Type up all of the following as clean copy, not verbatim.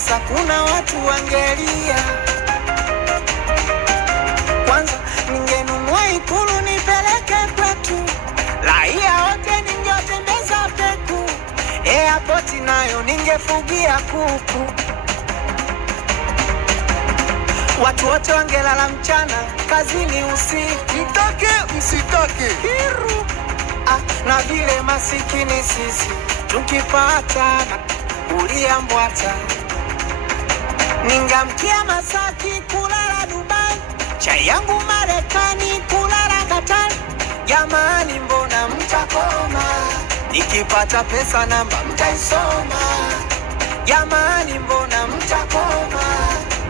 pesa kuna watu wangelia. Kwanza ningenunua Ikulu nipeleke kwetu, raia wote ningetembeza peku, airport nayo ningefugia kuku. Watu wote wangelala mchana, kazini usiku. Mtake msitake Kiru. Na vile masikini sisi tukipata ulia mbwata, ningamkia Masaki kulala Dubai, chai yangu Marekani kulala Qatar. Jamani mbona mtakoma, nikipata pesa namba mtaisoma. Jamani mbona mtakoma,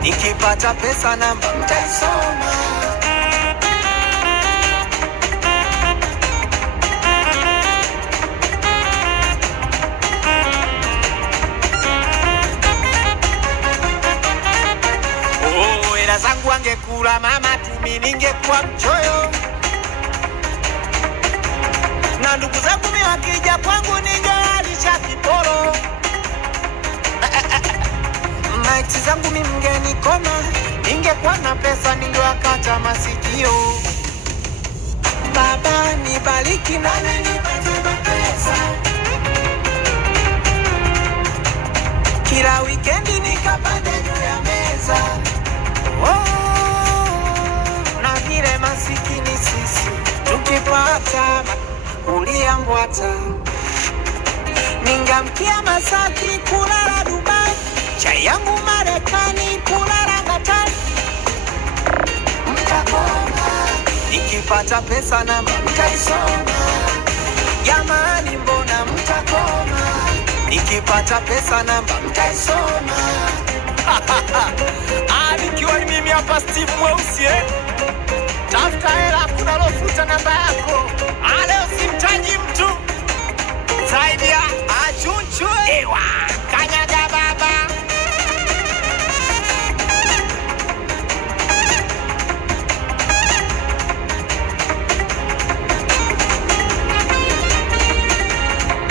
nikipata pesa namba mtaisoma. Hela zangu angekula mama tumi ningekuwa mchoyo, na ndugu zangu mimi wakija kwangu ningewalisha kiporo. Maiti zangu mimi mngenikona, ningekuwa na pesa ningewakata masikio. Baba nibariki nami nipate pesa, kila weekendi nikapande juu ya meza. Na vile masikini sisi tukipata ulia mbwata, ningamkia Masaki kulala Dubai, chai yangu Marekani kulala Qatar. Mtakoma, nikipata pesa namba mtaisoma. Jamani mbona mtakoma, nikipata pesa namba mtaisoma. Nikiwa ni mimi hapa Steve Mweusi tafuta hela kuna lofuta namba yako. Leo simtaji mtu,